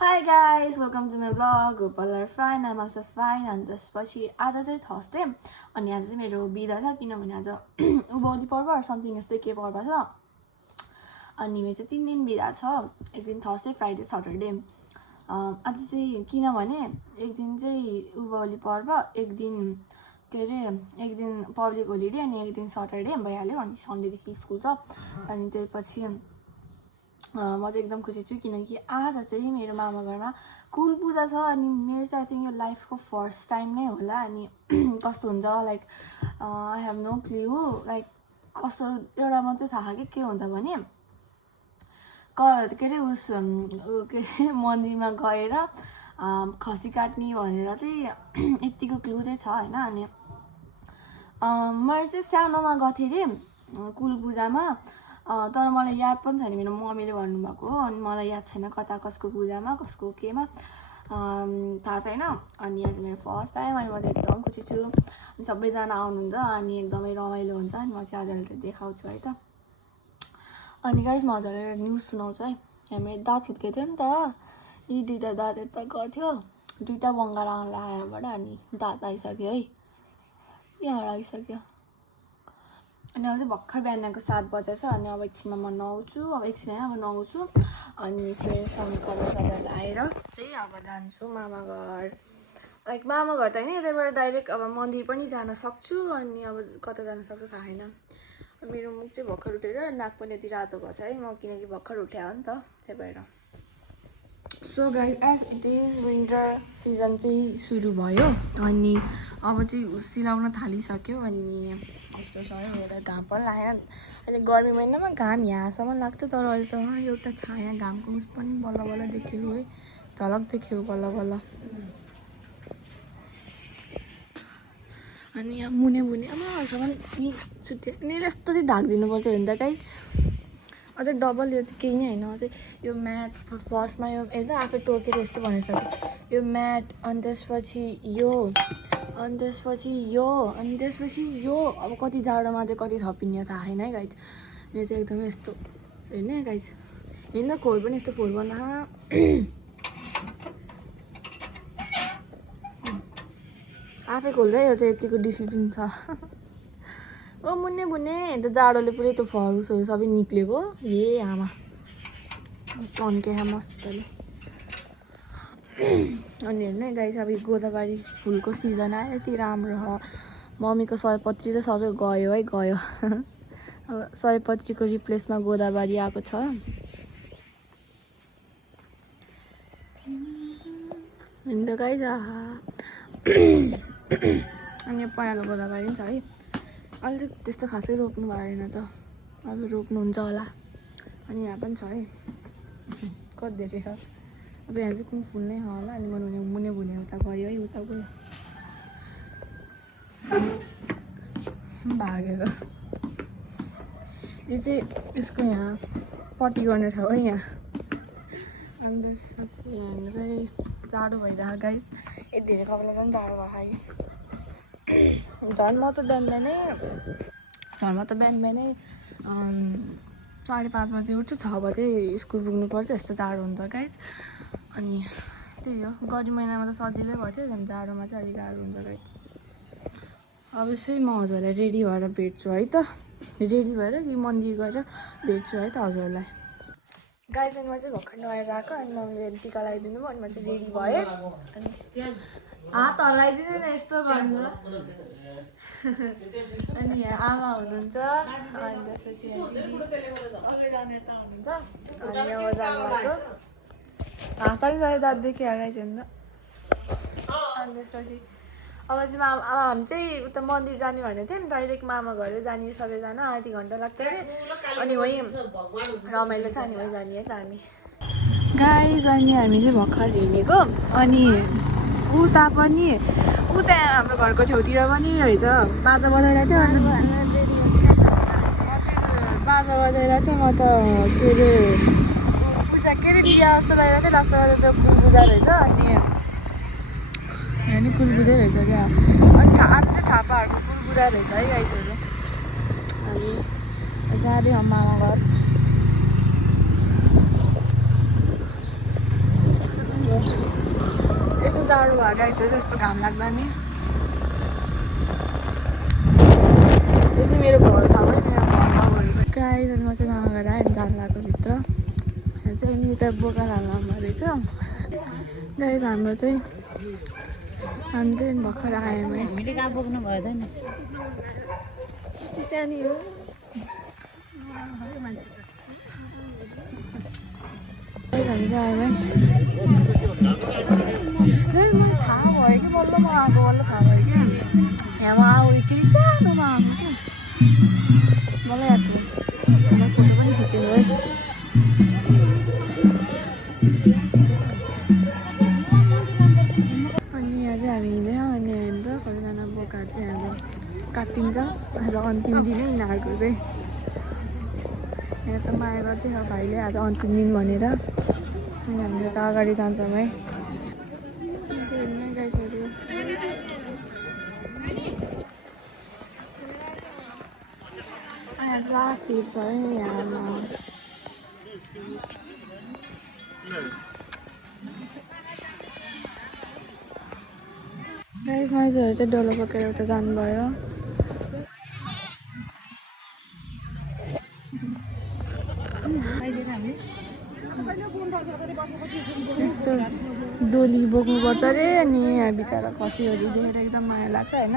Hi guys, welcome to my vlog. Hope all are fine. I'm also fine. And त्यसपछि आज चाहिँ Thursday अनि आज चाहिँ मेरो बिदा छ किनभने आज उभौली पर्व or something यस्तै के पर्व छ अनि मेरो चाहिँ 3 दिन बिदा छ एक दिन थर्सडे फ्राइडे सटरडे आज चाहिँ किनभने एक दिन चाहिँ उभौली पर्व एक दिन के रे एक दिन पब्लिक होलिडे अनि एक दिन सटरडे भइहाल्यो अनि सन्डेदेखि स्कुल छ अनि त्यसपछि म चाहिँ एकदम खुसी छु किनकि आज चाहिँ मेरो मामा घरमा कुल पूजा छ अनि मेरो चाहिँ आई थिंक यो लाइफको फर्स्ट टाइम नै होला अनि कस्तो हुन्छ like I have no clue like कस्तो एउटा मात्रै थाहा के हुन्छ भने के रे उस के रे मन्दिरमा गएर खसी काट्ने भनेर चाहिँ यतिको क्लू चाहिँ छ हैन अनि मैले चाहिँ सानोमा गथे रे कुल पूजामा तर मलाई याद पनि छैन मेरो मम्मीले भन्नुभएको हो अनि मलाई याद छैन कता कसको पूजामा कसको केमा थाहा छैन अनि आज मेरो फर्स्ट टाइम अनि म चाहिँ एकदम खुसी छु अनि सबैजना आउनुहुन्छ अनि एकदमै रमाइलो हुन्छ अनि म चाहिँ हजुरलाई देखाउँछु है त अनि गाइस म हजुरलाई न्युज सुनाउँछु है यहाँ मेरो दाँत फुत्केको थियो नि त यी दुईटा दाँत यता गयो दुईटा बङ्गाला लगाएबाट अनि दाँत आइसक्यो है यहाँ आइसक्यो अनि अब चाहिँ भर्खर बिहानको 7 बजे छ अनि अब एकछिनमा म नुहाउँछु अब एकछिन हैन म नुहाउँछु अनि फ्रेसहरू कपडा लाएर चाहिँ अब जान्छु मामा घर लाइक मामा घर त हैन यतैबाट डाइरेक्ट अब मन्दिर पनि जान सक्छु अनि अब कता जान सक्छु थाहा छैन मेरो मुख चाहिँ भर्खर उठेर नाक पनि यति रातो भएको छ है म किनकि भर्खर उठ्या हो नि त त्यही भएर so guys as it is winter season चाहिँ सुरु भयो अनि अब चाहिँ सिलाउन थालिसक्यो अनि यस्तो छ एउटा घाम पनि लाग्यो अहिले गर्मी महिनामा घाम यहाँसम्म लाग्थ्यो तर अहिले त एउटा छाया घामको उस पनि बल्ल बल्ल देख्यो है झलक देख्यो बल्ल बल्ल अनि यहाँ मुने अझसम्म नि छुट्यो नि यस्तो चाहिँ ढाकिदिनुपर्छ भने त गाइज अझै डबल यो केही नै होइन अझै यो म्याट फर्स्टमा यो एकदम आफै टोकेर यस्तो भनिसक्यो यो म्याट अनि त्यसपछि यो अनि त्यसपछि यो अब कति जाडोमा चाहिँ कति थपिने थाहा छैन है गाइज यो चाहिँ एकदमै यस्तो होइन गाइज होइन खोर पनि यस्तो खोर बना आफै खोल्छ यो चाहिँ यतिको डिसिप्लिन छ ओ मुन्ने बुन्ने त जाडोले पुरै त्यो फरुसहरू सबै निक्लेको ए आमा टन्के मस्तले अनि हेर्नु गाइस अब गोदावरी फुलको सिजन आयो यति राम्रो हो मम्मीको सयपत्री चाहिँ सबै गयो है गयो अब सयपत्रीको रिप्लेसमा गोदावरी आएको छ अनि त गाइस अनि पहेँलो गोदावरी छ है अहिले चाहिँ त्यस्तो खासै रोप्नु भएन त अब रोप्नुहुन्छ होला अनि यहाँ पनि छ है कति धेरै छ अब यहाँ चाहिँ कुन फुल नै छ होला अनि मुने भुने उता गयो है उता गयो भागेको यो चाहिँ यसको यहाँ पट्टी गर्ने ठाउँ है यहाँ अनि त्यसपछि यहाँ चाहिँ जाडो भइरहेको गाइस यति धेरै कपाललाई पनि जाडो भयो झन् म त बिहान बिहानै 5:30 बजे उठ्छु 6 बजे स्कुल पुग्नुपर्छ यस्तो जाडो हुन्छ गाइज अनि त्यही हो गर्मी महिनामा त सजिलै भयो झन् जाडोमा चाहिँ अलिक गाह्रो हुन्छ गाइज अवश्य म हजुरलाई रेडी भएर भेट्छु है त रेडी भएर कि मन्दिर गएर भेट्छु है त हजुरलाई गाइज अनि म चाहिँ भर्खर नुहाएर आएको अनि मम्मीले टिका लगाइदिनु भयो अनि म चाहिँ रेडी भएँ अनि हात हल्लाइदिनु न यस्तो गर्नु अनि यहाँ आमा हुनुहुन्छ अनि त्यसपछि सबैजना यता हुनुहुन्छ अनि अब जानुभएको हाँस्दा पनि जाँदा देखेँ आगाइदियो नि त अनि त्यसपछि अब चाहिँ हामी चाहिँ उता मन्दिर जाने भनेको थियौँ डाइरेक्ट मामा घर जाने सबैजना आधी घन्टा लाग्छ अरे अनि वहीँ रमाइलो छ अनि वहीँ जाने है त हामी गाइज अनि हामी चाहिँ भर्खर हिँडेको अनि उता हाम्रो घरको छेउतिर पनि रहेछ बाजा बजाइरहेको थियो बाजा बजाइरहेको थियो म त के अरे पूजा के अरे बिहा जस्तो लगाइरहेको थिएँ लास्टमा त्यो कुल पूजा रहेछ अनि हेर्नु कुल पूजै रहेछ क्या अनि आज चाहिँ थापाहरूको कुल पूजा रहेछ है गाइजहरू अनि जाँदै मामा घर यस्तो टाढो भएर गाडी चाहिँ त्यस्तो घाम लाग्दैन नि यो चाहिँ मेरो घर ठाउँ है मेरो घर ठाउँहरू गाई म चाहिँ नगएर आएर जानु लाग्यो भित्र यहाँ चाहिँ नि यता बोका हाल्नु रहेछ गाई हाम्रो चाहिँ हामी चाहिँ भर्खर आयौँ है हामीले कहाँ बोक्नु भएन सानो हो हामी चाहिँ आयौँ है मलाई थाहा भयो कि बल्ल म आएको बल्ल थाहा भयो कि यहाँमा आऊ यति सानोमा आएको क्या मलाई याद भयो मलाई फोटो पनि खिचेको है अनि यहाँ चाहिँ हामी हिँड्यौँ अनि हेर्छ सबैजना बोकाहरू चाहिँ यहाँ काटिन्छ आज अन्तिम दिन है यिनीहरूको चाहिँ यहाँ त माया गर्थ्यो भाइले आज अन्तिम दिन भनेर अनि हामी त अगाडि जान्छौँ है गाइसहरू आज लास्ट भिड छ है यहाँमा गाइस मान्छेहरू चाहिँ डोलो बोकेर उता जानुभयो यस्तो डोली बोक्नुपर्छ अरे अनि यहाँ बिचरा खसीहरू देखेर एकदम माया लाग्छ होइन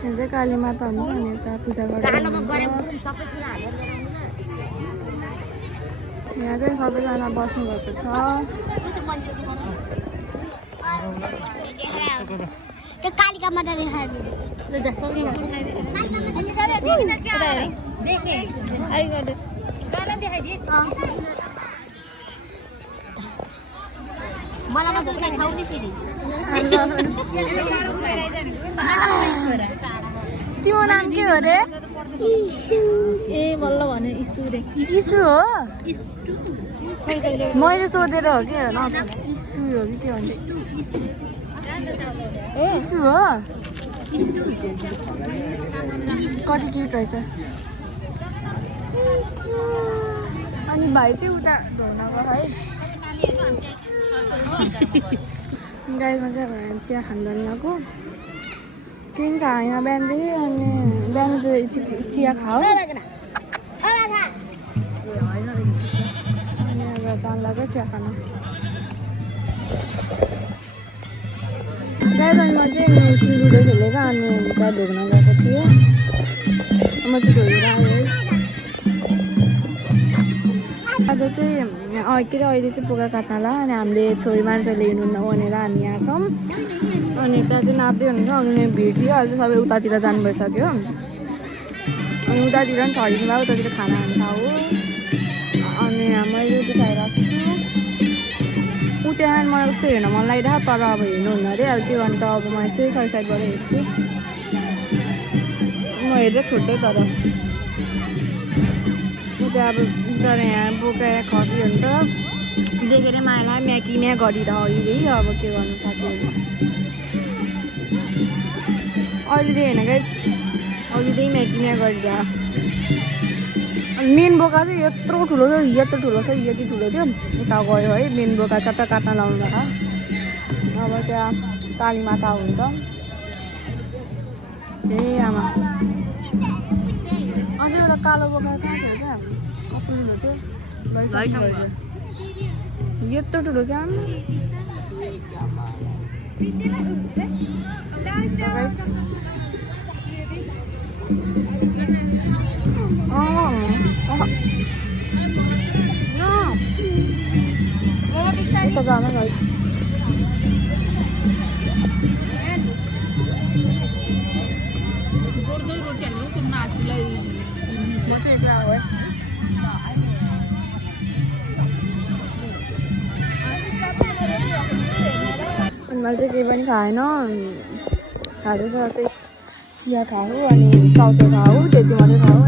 यहाँ चाहिँ काली माता हुन्छ अनि यता पूजा गर्छ यहाँ चाहिँ सबैजना बस्नु भएको छ त्यो कालिका माता देखाएर मलाई त भोक खाऊ नि फेरि तिम्रो नाम के हो रे ए बल्ल भने इस्सु रे इसु हो मैले सोधेर हो कि इसु हो कि के भन्छ इसु हो कति क्युट रहेछ अनि भाइ चाहिँ उता धुन गयो है गाईमा चाहिँ भाइ चिया खाँदैन गएको केही खाएन बिहानदेखि अनि बिहान चाहिँ चिया खाऊ अनि अब जान लाग्यो चिया खान गाईमा चाहिँ लुडो खेलेको अनि त्यहाँ ढोग्न गएको थियो म चाहिँ ढोगेर आएँ है आज चाहिँ के अरे अहिले चाहिँ पोका काट्नला अनि हामीले छोरी मान्छेले हिँड्नु भनेर हामी यहाँ छौँ अनि त्यहाँ चाहिँ नाच्दै हुनुहुन्छ अघि भिड थियो अहिले सबै उतातिर जानु भइसक्यो अनि उतातिर पनि छरिनु भयो उतातिर खाना खानु खाऊ अनि मैले रोटी खाइरहेको छु ऊ त्यहाँ मलाई कस्तो हेर्न मन लागिरहेको तर अब हिँड्नुहुन्न अरे अब के गर्नु त अब म यसै साइडबाट हेर्छु म हेरेर छोड्छु तर अब बिचरा यहाँ बोका खस्यो भने त देखेर मायालाई म्याकिम्या गरिरह अहिले अब के गर्नु साथीहरू अहिले चाहिँ होइन गाई अघिदेखि म्याकिम्या गरिरह अनि मेन बोका चाहिँ यत्रो ठुलो छ यत्रो ठुलो छ यति ठुलो थियो उता गयो है मेन बोका चट्टा काट्न लाउनु भएको अब त्यहाँ काली माता हुन्छ ए आमा अझै एउटा कालो बोका कहाँ छ क्या ठुलो थियो यत्रो ठुलो थियो यता जान गयो म चाहिँ एक्लै हो है अनि मैले चाहिँ केही पनि खाएन खाँदै त्यही चिया खाऊ अनि चाउचाउ खाऊ त्यति मात्रै खाऊ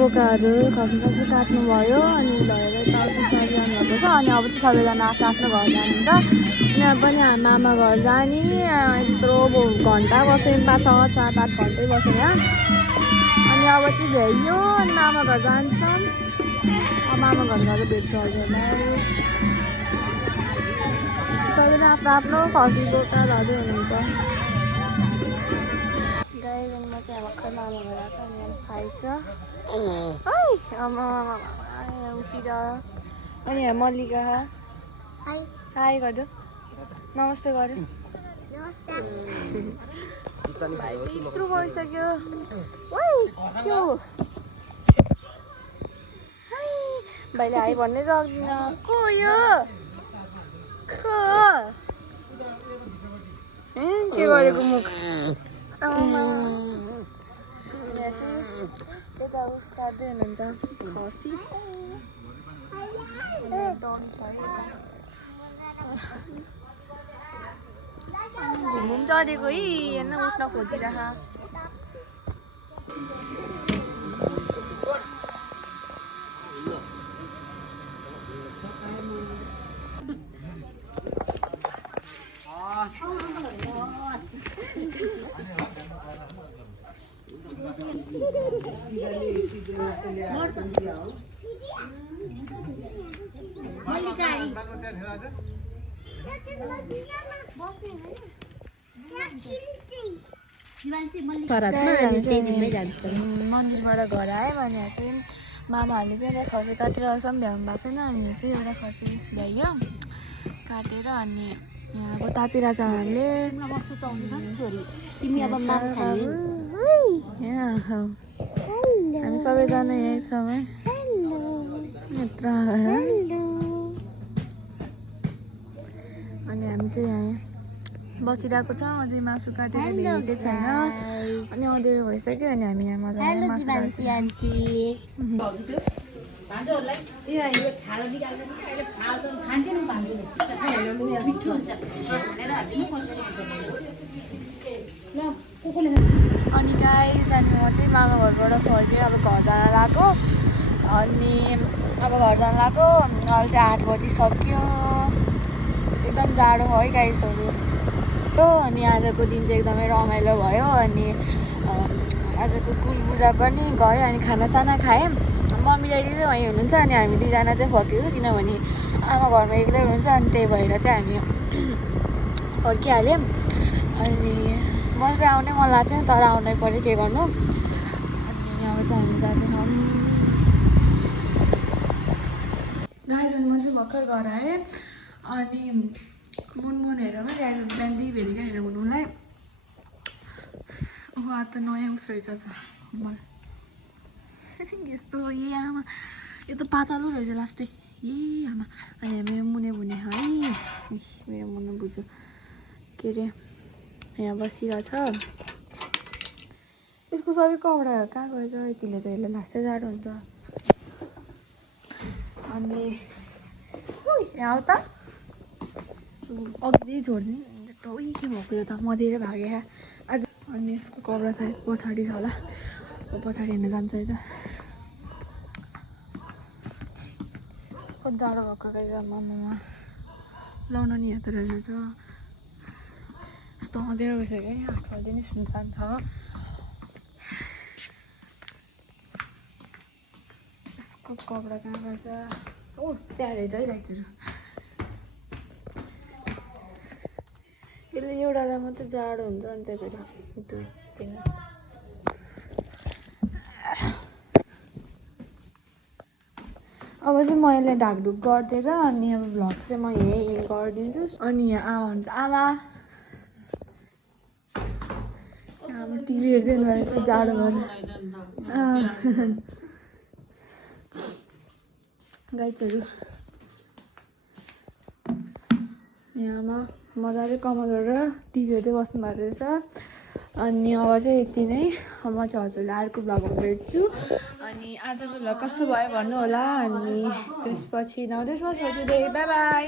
बोकाहरू खसी काट्नुभयो अनि भएर चाउचाउ जानुभएको छ अनि अब चाहिँ सबैजना आफ्नो आफ्नो घर जानुहुन्छ यहाँ पनि हामी मामा घर जाने यत्रो घन्टा बस्यो 5-6-7-8 घन्टै बस्यो यहाँ अनि अब चाहिँ भ्याइयो अनि मामा घर जान्छौँ मामा घर गएर भेट्छ हजुरलाई सबैले आफ्नो आफ्नो खसी बोका झर्दै हुनुहुन्छ गाईमा चाहिँ अब भर्खर मामा घर आएको अनि अब खाइन्छ उतिर अनि यहाँ मल्लिका हाई गर्नु नमस्ते गर्नु भाइ चाहिँ यत्रो गइसक्यो के हो भाइले हाई भन्नै सक्दिनँ को यो को के गरेको मुख यता उस टार्दै हुनुहुन्छ खसी डन छ घुम्नु पनि चढेको है होइन उठ्न खोजिरह मन्दिरबाट घर आयो भने चाहिँ मामाहरूले चाहिँ एउटा खसी काटेर सम्भ्याउनु भएको छैन अनि चाहिँ एउटा खसी भ्याइयो काटेर अनि यहाँको तापिरा छ हामीले तिमी अब माम खाने यहाँ खाऊ हामी सबैजना यहीँ छौँ है यत्र अनि हामी चाहिँ यहाँ बसिरहेको छौँ अझै मासु काटेर ल्याएको छैन अनि अँध्यारो भइसक्यो अनि हामी यहाँ मजाले मासु अनि गाइस अनि म चाहिँ मामा घरबाट फर्केँ अब घर जान लाग्यो अनि अब घर जान लाग्यो अहिले चाहिँ 8 बजिसक्यो एकदम जाडो है गाइसहरू अनि आजको दिन चाहिँ एकदमै रमाइलो भयो अनि आजको कुलपूजा पनि गयो अनि खानासाना खाएँ मम्मी ड्याडी चाहिँ वहीँ हुनुहुन्छ अनि हामी दुईजना चाहिँ फर्क्यौँ किनभने आमा घरमा एक्लै हुनुहुन्छ अनि त्यही भएर चाहिँ हामी फर्किहाल्यौँ अनि मलाई चाहिँ आउनै मन लाग्थ्यो तर आउनै पऱ्यो के गर्नु अनि अब चाहिँ हामी जाँदैछौँ गाइस अनि म चाहिँ भर्खर घर आएँ अनि मुनमुन हेरौँ है आज बिहान दिई भेलिका हेरेर हुनुलाई उहाँ त नयाँ उस रहेछ त यस्तो ए आमा यो त पातलो रहेछ लास्टै ए आमा अनि मेरो मुने बुने है मेरो मुने बुझ्यो के अरे यहाँ बसिरहेछ यसको सबै कपडाहरू कहाँ गएछ यतिले त यसले लास्टै जाडो हुन्छ अनि यहाँ आऊ त अघि छोडिदिनु टोइ के भएको यो त मधेर भागे आज अनि यसको कपडा चाहिँ पछाडि छ होला पछाडि हिँड्न जान्छ है त कति जाडो भएको रहेछ मामामा लाउन नि यहाँ त रहेछ यस्तो अँध्यारो भइसक्यो है 8 बजी नै सुनसान छ यसको कपडा कहाँ रहेछ ओ त्यहाँ रहेछ है लाइटहरू यसले एउटालाई मात्रै जाडो हुन्छ अनि त्यही भएर 2 3 अब चाहिँ म यसलाई ढाकढुक गरिदिएर अनि अब भ्लग चाहिँ म यहीँ इन गरिदिन्छु अनि यहाँ आमा टिभी हेर्दै हुनुभएको जाडो भएर गाइजहरू यहाँमा मजाले कमाल गरेर टिभी हेर्दै बस्नु भएको रहेछ अनि अब चाहिँ यति नै म चाहिँ हजुरलाई अर्को भ्लगमा भेट्छु अनि आजको भ्लग कस्तो भयो भन्नु होला अनि त्यसपछि बाई बाई